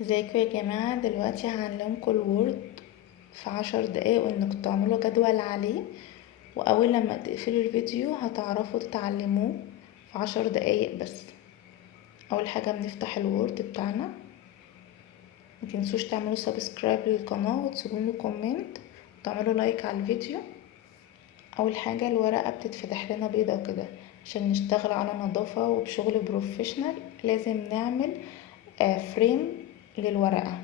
ازيكم يا جماعة؟ دلوقتي هعلمكم الوورد في 10 دقايق وانكم تعملوا جدول عليه، واول لما تقفلوا الفيديو هتعرفوا تتعلموه في 10 دقايق بس. اول حاجة بنفتح الوورد بتاعنا، متنسوش تعملوا سبسكرايب للقناة وتسيبولي كومنت وتعملوا لايك على الفيديو. اول حاجة الورقة بتتفتح لنا بيضة كده، عشان نشتغل على نظافة وبشغل بروفيشنال لازم نعمل فريم للورقة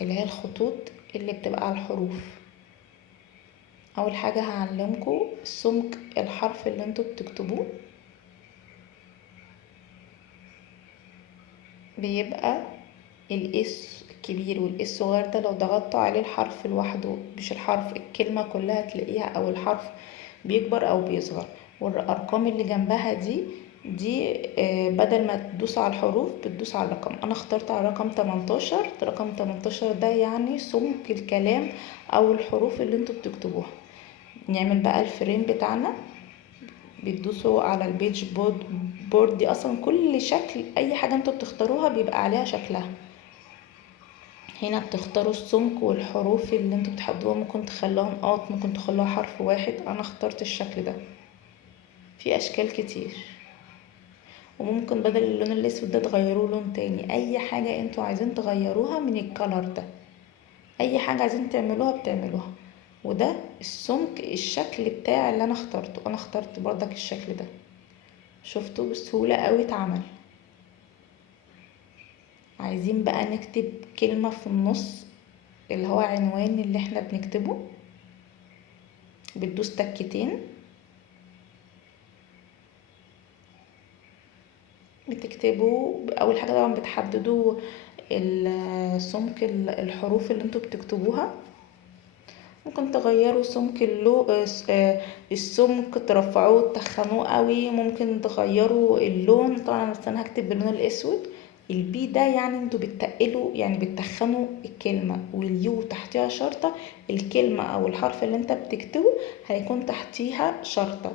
اللي هي الخطوط اللي بتبقى على الحروف. اول حاجة هعلمكم سمك الحرف اللي انتوا بتكتبوه، بيبقى الاس الكبير والاس الصغير ده لو ضغطتوا عليه الحرف لوحده، مش الحرف، الكلمة كلها تلاقيها او الحرف بيكبر او بيصغر. والارقام اللي جنبها دي بدل ما تدوس على الحروف بتدوس على الرقم. انا اخترت على رقم 18. رقم 18 ده يعني سمك الكلام او الحروف اللي انتوا بتكتبوها. نعمل بقى الفريم بتاعنا، بتدوسوا على البيج بورد دي. اصلا كل شكل اي حاجة انتوا بتختاروها بيبقى عليها شكلها. هنا بتختاروا السمك والحروف اللي انتوا بتحبوها، ممكن تخلوها نقاط، ممكن تخلوها حرف واحد. انا اخترت الشكل ده. في اشكال كتير، وممكن بدل اللون الاسود ده تغيروه لون تاني. اي حاجة انتوا عايزين تغيروها من الكلر ده، اي حاجة عايزين تعملوها بتعملوها. وده السمك الشكل بتاع اللي انا اخترته. انا اخترت بردك الشكل ده، شفتوا بسهولة قوي اتعمل. عايزين بقى نكتب كلمة في النص اللي هو عنوان اللي احنا بنكتبه، بتدوس تكتين بتكتبوا. اول حاجة طبعا بتحددوا سمك الحروف اللي انتوا بتكتبوها. ممكن تغيروا سمك السمك، ترفعوه تخنوه قوي. ممكن تغيروا اللون. طبعا بس انا هكتب باللون الاسود. البي ده يعني انتوا بتقلوا، يعني بتخنوا الكلمة. واليو تحتها شرطة، الكلمة او الحرف اللي انت بتكتبه هيكون تحتيها شرطة.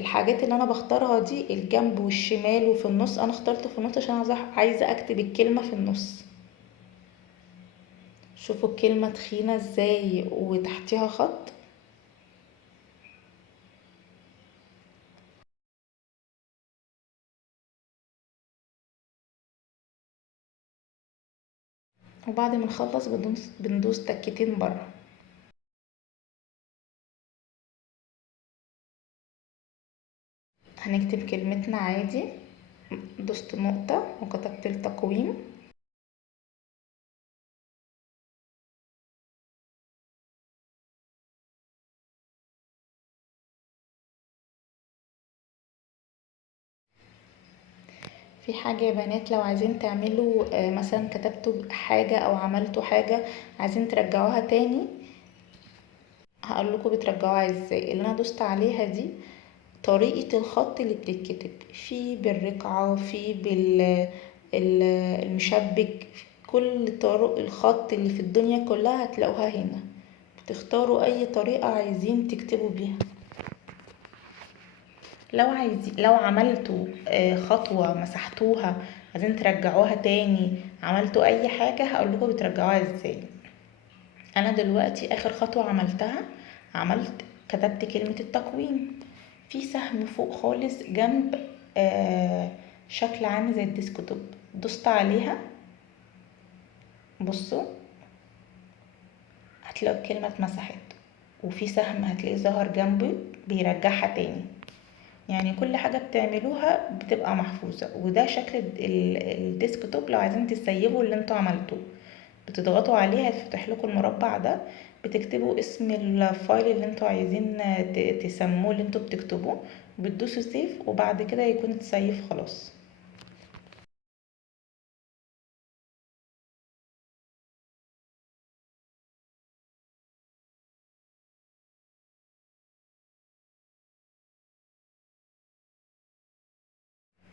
الحاجات اللي انا بختارها دي الجنب والشمال وفي النص. انا اخترت في النص عشان عايزة اكتب الكلمة في النص. شوفوا الكلمة تخينة ازاي وتحتيها خط. وبعد ما نخلص بندوس تكتين برا. هنكتب كلمتنا عادي، دوست نقطة وكتبت التقويم. في حاجة يا بنات، لو عايزين تعملوا مثلا كتبتوا حاجة او عملتوا حاجة عايزين ترجعوها تاني، هقول لكم بترجعوها ازاي. اللي انا دوست عليها دي طريقة الخط اللي بتتكتب، في بالرقعة، في المشبك. كل طرق الخط اللي في الدنيا كلها هتلاقوها هنا. بتختاروا اي طريقة عايزين تكتبوا بيها. لو عملتوا خطوة مسحتوها عايزين ترجعوها تاني، عملتوا اي حاجة هقول لكم بترجعوها ازاي. انا دلوقتي اخر خطوة عملتها، كتبت كلمة التقويم. في سهم فوق خالص جنب شكل عامل زي الديسكتوب، دوست عليها. بصوا هتلاقوا الكلمة اتمسحت، وفي سهم هتلاقيه ظهر جنبه بيرجعها تاني. يعني كل حاجة بتعملوها بتبقى محفوظة. وده شكل الديسكتوب. لو عايزين تسيبوا اللي انتوا عملتوه بتضغطوا عليه هيفتح لكم المربع ده، بتكتبوا اسم الفايل اللي انتوا عايزين تسموه اللي انتوا بتكتبوه، بتدوسوا سيف وبعد كده يكون اتسيف خلاص.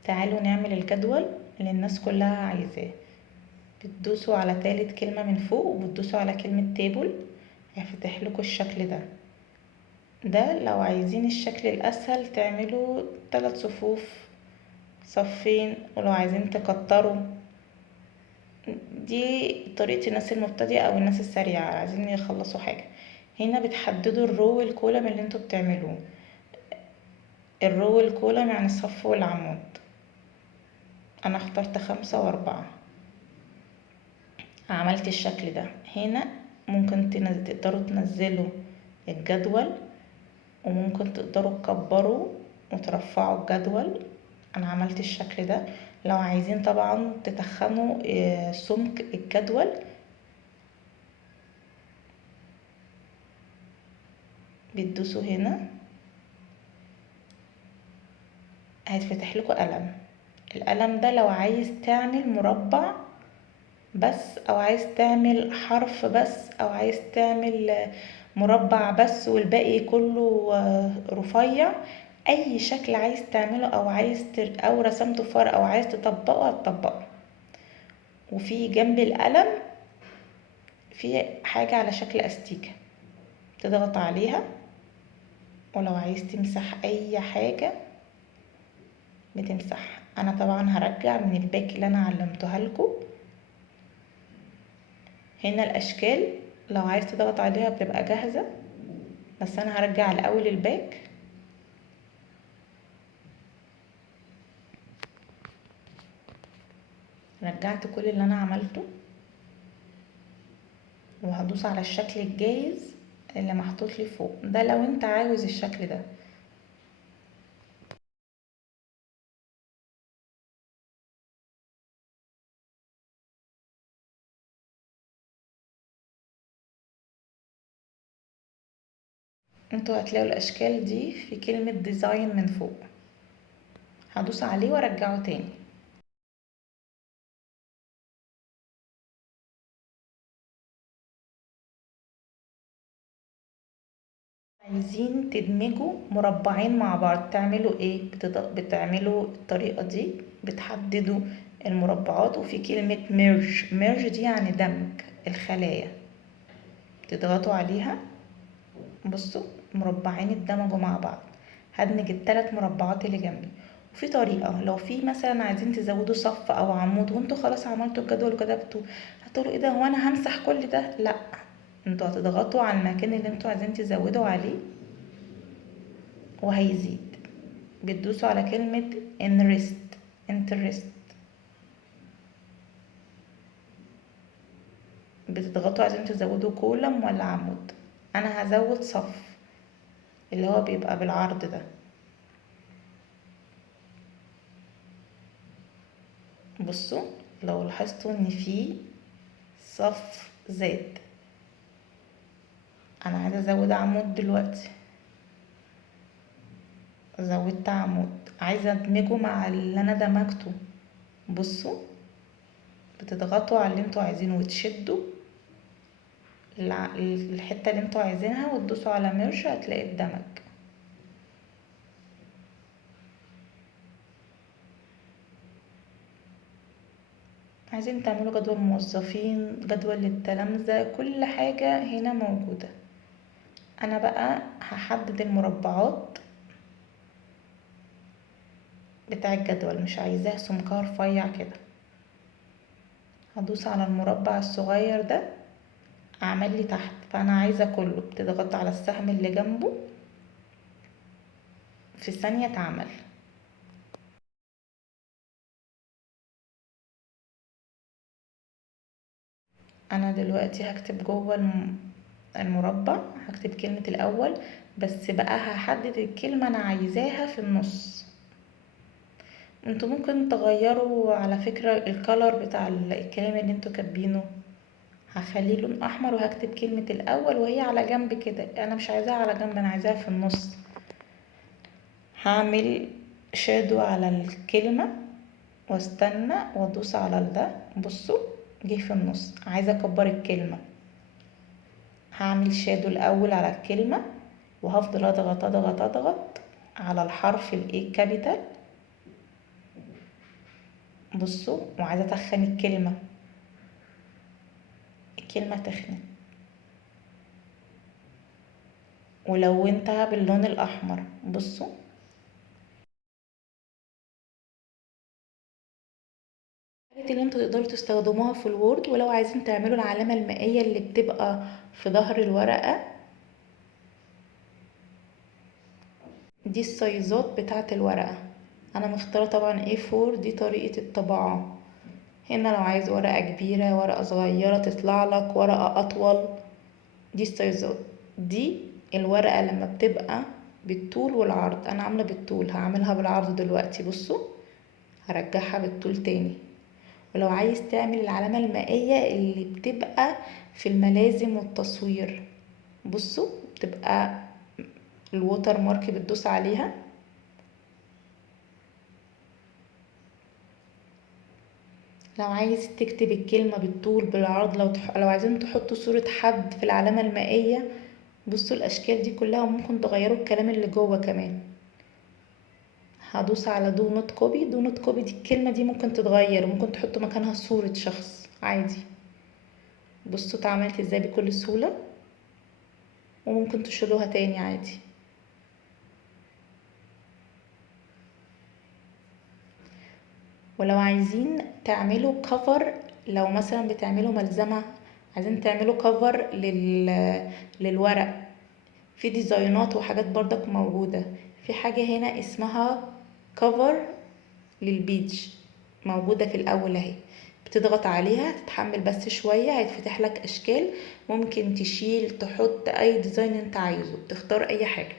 تعالوا نعمل الجدول اللي الناس كلها عايزاه. بتدوسوا على تالت كلمة من فوق وبتدوسوا على كلمة تيبل، هيفتح لكم الشكل ده لو عايزين الشكل الاسهل تعملوا 3 صفوف، صفين. ولو عايزين تكتروا دي طريقة الناس المبتدئة او الناس السريعة عايزين يخلصوا حاجة. هنا بتحددوا الرو والكولم اللي انتوا بتعملوه. الرو والكولم يعني الصف والعمود. انا اخترت 5 و4. عملت الشكل ده. هنا ممكن تقدروا تنزلوا الجدول، وممكن تقدروا تكبروا وترفعوا الجدول. انا عملت الشكل ده. لو عايزين طبعا تتخنوا سمك الجدول، بتدوسوا هنا هيتفتح لكم قلم. القلم ده لو عايز تعمل مربع بس، او عايز تعمل حرف بس، او عايز تعمل مربع بس والباقي كله رفيع، اي شكل عايز تعمله او او رسمته في ورقه او عايز تطبقه هتطبقه. وفي جنب القلم في حاجه على شكل استيكه، تضغط عليها. ولو عايز تمسح اي حاجه بتمسحها. انا طبعا هرجع من الباك اللي انا علمتها لكم. هنا الاشكال لو عايز تضغط عليها بتبقى جاهزه، بس انا هرجع الاول الباك. رجعت كل اللي انا عملته، وهدوس على الشكل الجاهز اللي محطوط لي فوق ده لو انت عاوز الشكل ده. انتوا هتلاقوا الاشكال دي في كلمة ديزاين من فوق. هدوس عليه وارجعه تاني. عايزين تدمجوا مربعين مع بعض تعملوا ايه؟ بتعملوا الطريقة دي، بتحددوا المربعات وفي كلمة ميرج دي يعني دمج الخلايا، تضغطوا عليها. بصوا مربعين اتدمجوا مع بعض. هدمج ال3 مربعات اللي جنبي. وفي طريقة لو في مثلا عايزين تزودوا صف او عمود وانتوا خلاص عملتوا الجدول وكتبتوا، هتقولوا ايه ده، هو انا همسح كل ده؟ لا، انتوا هتضغطوا على المكان اللي انتوا عايزين تزودوا عليه وهيزيد. بتدوسوا على كلمة انترست. بتضغطوا عايزين تزودوا كولم ولا عمود. انا هزود صف اللي هو بيبقى بالعرض ده. بصوا لو لاحظتوا ان في صف زاد. انا عايزه ازود عمود دلوقتي، زودت عمود. عايزه ادمجه مع اللي انا دمجته. بصوا بتضغطوا على اللي انتوا عايزينه وتشدوا الحته اللي انتوا عايزينها وتدوسوا على ميرج هتلاقي الدمج. عايزين تعملوا جدول موظفين، جدول للتلامذة، كل حاجة هنا موجودة. انا بقى هحدد المربعات بتاع الجدول، مش عايزاه سمكها رفيع كده. هدوس على المربع الصغير ده اعمل لي تحت، فانا عايزة كله. بتضغط على السهم اللي جنبه في ثانية اتعمل. انا دلوقتي هكتب جوه المربع، هكتب كلمة الاول بس بقى هحدد الكلمة انا عايزاها في النص. انتوا ممكن تغيروا على فكرة الكالر بتاع الكلام اللي انتوا كاتبينه. هخليه لون احمر وهكتب كلمة الاول وهي على جنب كده. انا مش عايزاها على جنب، انا عايزاها في النص. هعمل شادو على الكلمة واستنى وادوس على ده. بصوا جه في النص. عايزة اكبر الكلمة، هعمل شادو الاول على الكلمة وهفضل اضغط اضغط اضغط على الحرف الايه كابيتال. بصوا وعايزة اتخن الكلمة. الكلمة تخنت ولونتها باللون الاحمر. بصوا الحاجات اللي انتوا تقدروا تستخدموها في الوورد. ولو عايزين تعملوا العلامة المائية اللي بتبقى في ظهر الورقة، دي السايزات بتاعة الورقة. انا مختارة طبعا A4، دي طريقة الطباعة. هنا لو عايز ورقة كبيرة، ورقة صغيرة تطلع لك، ورقة اطول، دي السايزات. دي الورقة لما بتبقى بالطول والعرض، انا عاملة بالطول، هعملها بالعرض دلوقتي. بصوا، هرجعها بالطول تاني. ولو عايز تعمل العلامة المائية اللي بتبقى في الملازم والتصوير، بصوا بتبقى الووتر مارك بتدوس عليها. لو عايز تكتب الكلمة بالطول بالعرض، لو عايزين تحطوا صورة حد في العلامة المائية، بصوا الاشكال دي كلها، وممكن تغيروا الكلام اللي جوه كمان. هدوس على دو نوت كوبي. دو نوت كوبي دي الكلمة دي ممكن تتغير، وممكن تحطوا مكانها صورة شخص عادي. بصوا اتعملت ازاي بكل سهولة، وممكن تشيلوها تاني عادي. ولو عايزين تعملوا كفر، لو مثلا بتعملوا ملزمة، عايزين تعملوا كفر للورق، في ديزاينات وحاجات برضك موجودة. في حاجة هنا اسمها كفر للبيج، موجودة في الاول اهي. بتضغط عليها، تتحمل بس شوية، هيتفتح لك اشكال، ممكن تشيل تحط اي ديزاين انت عايزه، تختار اي حاجة.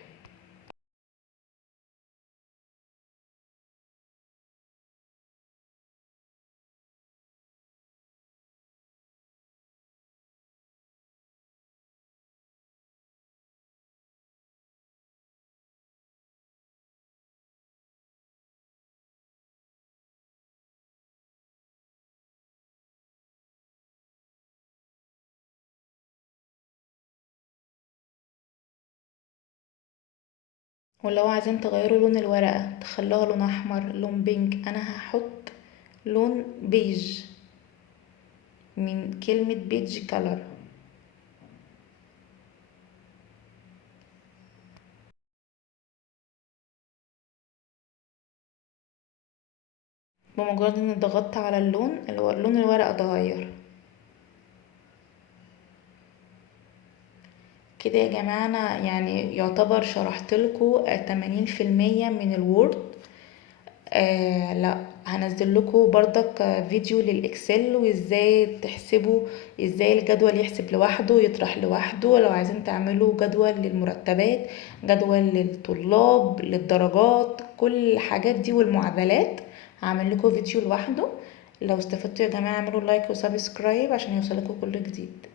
ولو عايزين تغيروا لون الورقة، تخلوها لون احمر، لون بينك، انا هحط لون بيج من كلمة بيج كلر. بمجرد اني ضغطت على اللون، لون الورقة اتغير. كده يا جماعة انا يعني يعتبر شرحت لكم 80% من الوورد. لا، هنزل لكم برضك فيديو للاكسل، وازاي تحسبوا، ازاي الجدول يحسب لوحده يطرح لوحده. ولو عايزين تعملوا جدول للمرتبات، جدول للطلاب، للدرجات، كل الحاجات دي والمعادلات، هعمل لكم فيديو لوحده. لو استفدتوا يا جماعة اعملوا لايك وسبسكرايب عشان يوصلكوا كل جديد.